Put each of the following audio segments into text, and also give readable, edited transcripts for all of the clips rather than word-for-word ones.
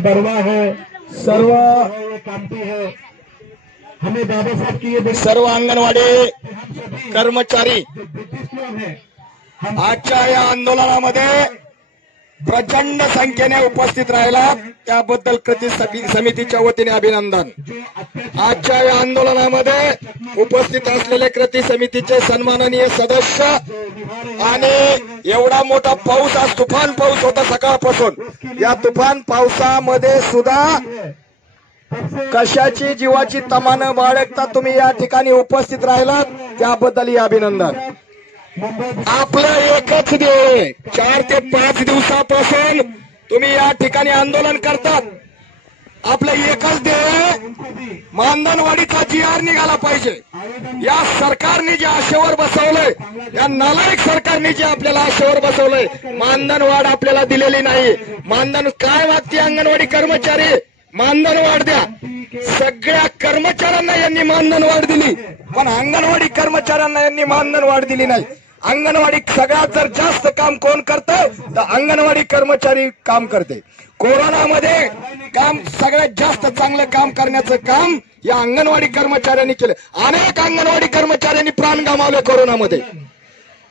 बरवा है, सर्व कामती है, हमें बाबा साहब की ये सर्व अंगणवाडी कर्मचारी ब्रिटिश लोग हैं, आजच्या या आंदोलनामध्ये प्रचंड संख्येने उपस्थित राहिला त्याबद्दल कृती समितीच्या वतीने अभिनंदन। आजच्या या आंदोलनामध्ये उपस्थित असलेले कृती समितीचे सन्माननीय सदस्य आणि एवढा मोठा पाऊस, आज तुफान पाऊस होता सकाळपासून, या तुफान पावसामध्ये सुद्धा कशाची जीवाची तमान बाळगता तुम्ही या ठिकाणी उपस्थित राहिलात त्याबद्दल अभिनंदन। आपलं एकच ध्येय, 4 ते 5 दिवसापासून तुम्ही या ठिकाणी आंदोलन करतात, आपलं एकच ध्येय मानधनवाढीचा GR निघाला पाहिजे। या सरकारने जे आशेवर बसवलंय, या नालायक सरकारने जे आपल्याला आशेवर बसवलंय, मानधनवाढ आपल्याला दिलेली नाही। मानधन काय मागते अंगणवाडी कर्मचारी? मानधनवाढ द्या। सगळ्या कर्मचाऱ्यांना यांनी मानधनवाढ दिली, पण अंगणवाडी कर्मचाऱ्यांना यांनी मानधनवाढ दिली नाही। अंगणवाडी सगळ्यात जर जास्त काम कोण करतंय तर अंगणवाडी कर्मचारी काम करते। कोरोनामध्ये काम सगळ्यात जास्त चांगलं काम करण्याचं काम या अंगणवाडी कर्मचाऱ्यांनी केलं। अनेक अंगणवाडी कर्मचाऱ्यांनी प्राण गमावले कोरोनामध्ये।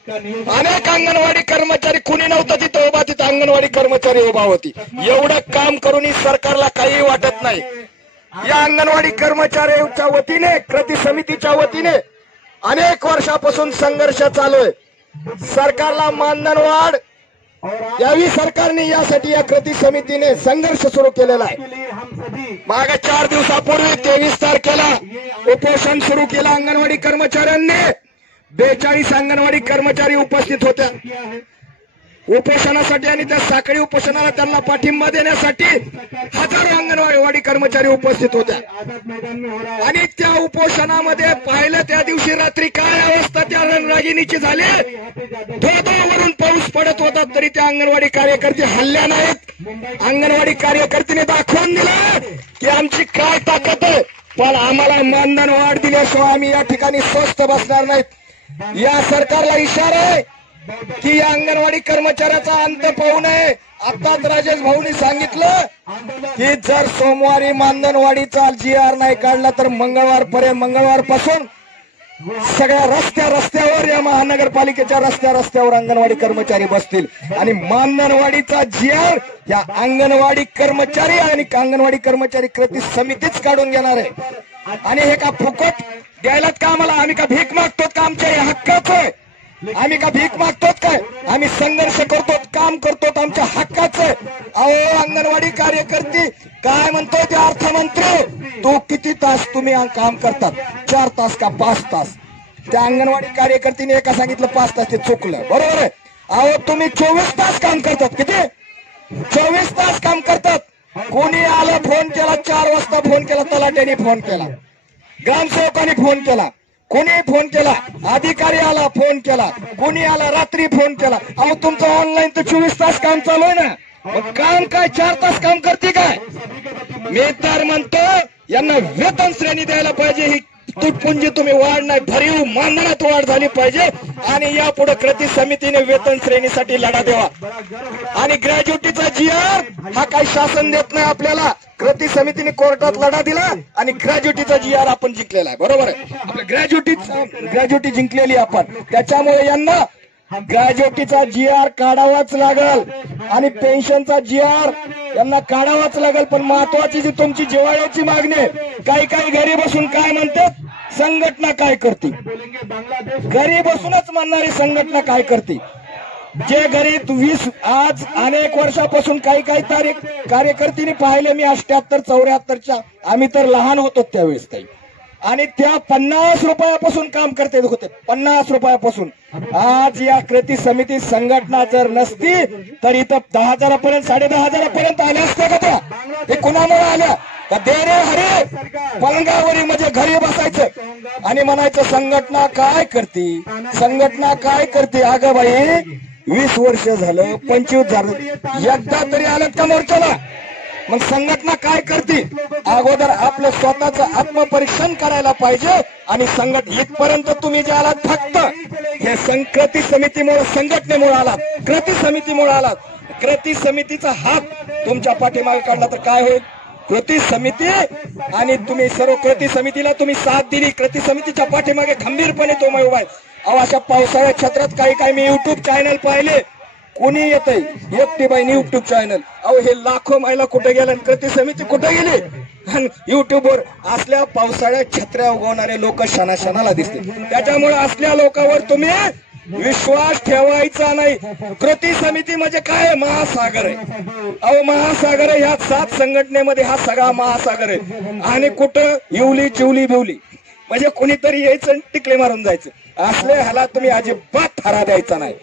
अनेक अंगणवाडी कर्मचारी, कुणी नव्हतं तिथं उभा, तिथं अंगणवाडी कर्मचारी उभा होती। एवढं काम करूनही सरकारला काही वाटत नाही। या अंगणवाडी कर्मचाऱ्यांच्या वतीने, कृती समितीच्या वतीने अनेक वर्षापासून संघर्ष चालू आहे। सरकारला मानधनवाढ यावी, सरकारने यासाठी या कृती समितीने संघर्ष सुरू केलेला आहे। मागे 4 दिवसापूर्वी 23 तारखेला उपोषण सुरू केलं अंगणवाडी कर्मचाऱ्यांनी। 42 अंगणवाडी कर्मचारी उपस्थित होत्या उपोषणासाठी, आणि त्या साखळी उपोषणाला त्यांना पाठिंबा देण्यासाठी हजारो अंगणवाडी कर्मचारी उपस्थित होत्या। आणि त्या उपोषणामध्ये पाहिलं त्या दिवशी रात्री काय अवस्था त्या रणरागिणीची झाली। धोधोवरून पाऊस पडत होता तरी त्या अंगणवाडी कार्यकर्ते हल्ल्या नाहीत। अंगणवाडी कार्यकर्त्याने दाखवून दिलं की आमची काय ताकद आहे, पण आम्हाला मानधनवाढ दिल्याशिवाय आम्ही या ठिकाणी स्वस्थ बसणार नाहीत। या सरकारला इशारा आहे की या अंगणवाडी कर्मचाऱ्याचा अंत पाहू नये। आताच राजेश भाऊनी सांगितलं की जर सोमवारी मानधनवाढीचा GR नाही काढला तर मंगळवारपासून सगळ्या रस्त्यावर, या महानगरपालिकेच्या रस्त्यावर अंगणवाडी कर्मचारी बसतील आणि मानधनवाढीचा GR या अंगणवाडी कर्मचारी आणि अंगणवाडी कर्मचारी कृती समितीच काढून घेणार आहे। आणि हे का फुकट द्यायलाच का आम्हाला? आम्ही का भीक मागतो का? आमच्या हे हक्काचं आहे। आम्ही का भीक मागतोत काय? आम्ही संघर्ष करतो, काम करतो, आमच्या हक्काचं आहे। अहो अंगणवाडी कार्यकर्ते काय म्हणतोय ते अर्थमंत्री, तो किती तास तुम्ही काम करतात? 4 तास का 5 तास? त्या अंगणवाडी कार्यकर्त्याने एका सांगितलं 5 तास, ते चुकलं, बरोबर आहे? अहो तुम्ही 24 तास काम करतात। किती? 24 तास काम करतात। कोणी आलं, फोन केला, 4 वाजता फोन केला, तलाट्याने फोन केला, ग्रामसेवकाने फोन केला, कोणी फोन केला, अधिकारी आला फोन केला, कोणी आला रात्री फोन केला। अहो तुमचं ऑनलाईन तर 24 तास काम चालू आहे ना, मग काम काय 4 तास काम करते काय? मी तर म्हणतो यांना वेतन श्रेणी द्यायला पाहिजे। ही तुटपुंजी तुम्ही वाढ नाही, भरीव मानधनात वाढ झाली पाहिजे आणि यापुढे कृती समितीने वेतन श्रेणीसाठी लढा द्यावा। आणि ग्रॅज्युटीचा GR हा काही शासन देत नाही आपल्याला, कृती समितीने कोर्टात लढा दिला आणि ग्रॅज्युटीचा GR आपण जिंकलेला आहे, बरोबर आहे? आपलं ग्रॅज्युटी जिंकलेली आपण, त्याच्यामुळे यांना ग्रॅज्युटीचा GR काढावाच लागल आणि पेन्शनचा GR यांना काढावाच लागल। पण महत्वाची जी तुमची जिव्हाळ्याची मागणी, काही घरी बसून काय म्हणतात, संघटना काय करते? घरी बसूनच म्हणणारी संघटना काय करते? जे घरी 20 आज अनेक वर्षापासून काही कार्यकर्त्यांनी पाहिले मी 78 74च्या, आम्ही तर लहान होतो त्यावेळेस ताई, आणि त्या 50 रुपयापासून काम करते होते, 50 रुपयापासून। आज या कृती समिती संघटना जर नसती तर इथं 10,000 पर्यंत 10,500 पर्यंत आल्या असत्या का त्या? ते कुणामुळे आल्या? का देणे हरे पलंगावरी म्हणजे घरी बसायचं आणि म्हणायचं संघटना काय करते, संघटना काय करते? अगं बाई 20 वर्ष झालं, 25 झालं, एकदा तरी आल्यात का मोर्चाला? मग संघटना काय करते? अगोदर आपलं स्वतःचं आत्मपरीक्षण करायला पाहिजे आणि इथपर्यंत तुम्ही जे आलात फक्त हे कृती समितीमुळे, संघटनेमुळे आलात, कृती समितीमुळे आलात। कृती समितीचा हात तुमच्या पाठीमागे काढला तर काय होईल? कृती समिती आणि तुम्ही सर्व कृती समितीला तुम्ही साथ दिली, कृती समितीच्या पाठीमागे खंबीरपणे तुम्ही उभा आहे. अहो अशा पावसाळ्या क्षेत्रात काही मी युट्यूब चॅनल पाहिले, कोणी येतंय एकटीबाईनी युट्यूब चॅनल. अहो हे लाखो महिला कुठे गेल्या, कृती समिती कुठे गेली? युट्यूबवर असल्या पावसाळ्यात छत्र्या उगवणारे लोक क्षणाला दिसते. त्याच्यामुळे असल्या लोकांवर तुम्ही विश्वास ठेवायचा नाही. कृती समिती म्हणजे काय? महासागर आहे. अहो महासागर आहे. ह्या 7 संघटनेमध्ये हा सगळा महासागर आहे. आणि कुठं इवली चिवली बिवली म्हणजे कोणीतरी यायचं आणि टिकले मारून जायचं, असले ह्याला तुम्ही अजिबात थारा द्यायचा नाही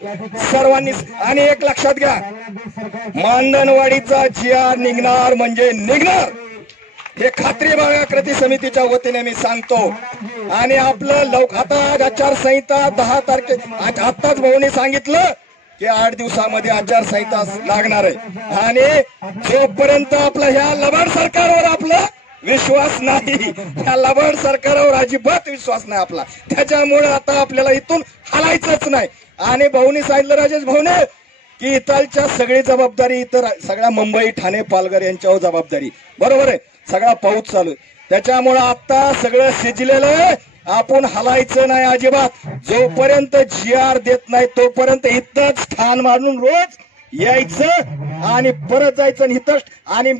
सर्वांनी. आणि एक लक्षात घ्या, मांडणवाडीचा GR निघणार म्हणजे निघणार, हे खात्री बघा कृती समितीच्या वतीने मी सांगतो. आणि आपलं आता आचारसंहिता 10 तारखे आताच भाऊने सांगितलं की 8 दिवसामध्ये आचारसंहिता लागणार आहे. आणि जोपर्यंत आपलं ह्या लबाड सरकारवर आपला विश्वास नाही, ह्या लबाड सरकारवर अजिबात विश्वास नाही आपला, त्याच्यामुळे आता आपल्याला इथून हलायचंच नाही. आणि भाऊनी सांगितलं, राजेश भाऊने, की इथलच्या सगळी जबाबदारी इतर सगळ्या मुंबई ठाणे पालघर यांच्यावर जबाबदारी, बरोबर आहे. सगळा पाऊस चालू आहे, त्याच्यामुळे आता सगळं शिजलेलं आहे, आपण हलायचं नाही अजिबात. जोपर्यंत GR देत नाही तोपर्यंत इथंच ठाण मारून रोज यायचं आणि परत जायचं इथंच. आणि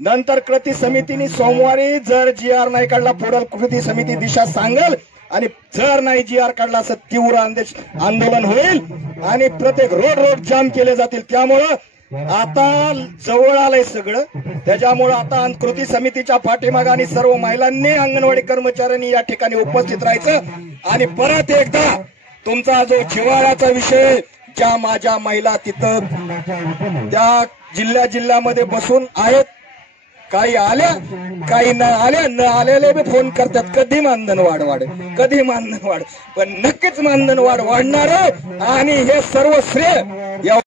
नंतर कृती समितीने सोमवारी जर GR नाही काढला, पुढे कृती समिती दिशा सांगेल. आणि जर नाही GR काढला असं तीव्र आंदोलन होईल आणि प्रत्येक रोड जाम केले जातील. त्यामुळं आता जवळ आलंय सगळं, त्याच्यामुळं आता कृती समितीच्या पाठीमागे आणि सर्व महिलांनी, अंगणवाडी कर्मचाऱ्यांनी या ठिकाणी उपस्थित राहायचं. आणि परत एकदा तुमचा जो जिव्हाळ्याचा विषय, ज्या माझ्या महिला तिथं त्या जिल्ह्यामध्ये बसून आहेत, काही आल्या काही न आल्या, न आलेले बी फोन करतात कधी मानधन वाढ, कधी मानधन वाढ. पण नक्कीच मानधन वाढणार. आणि हे सर्व श्रेय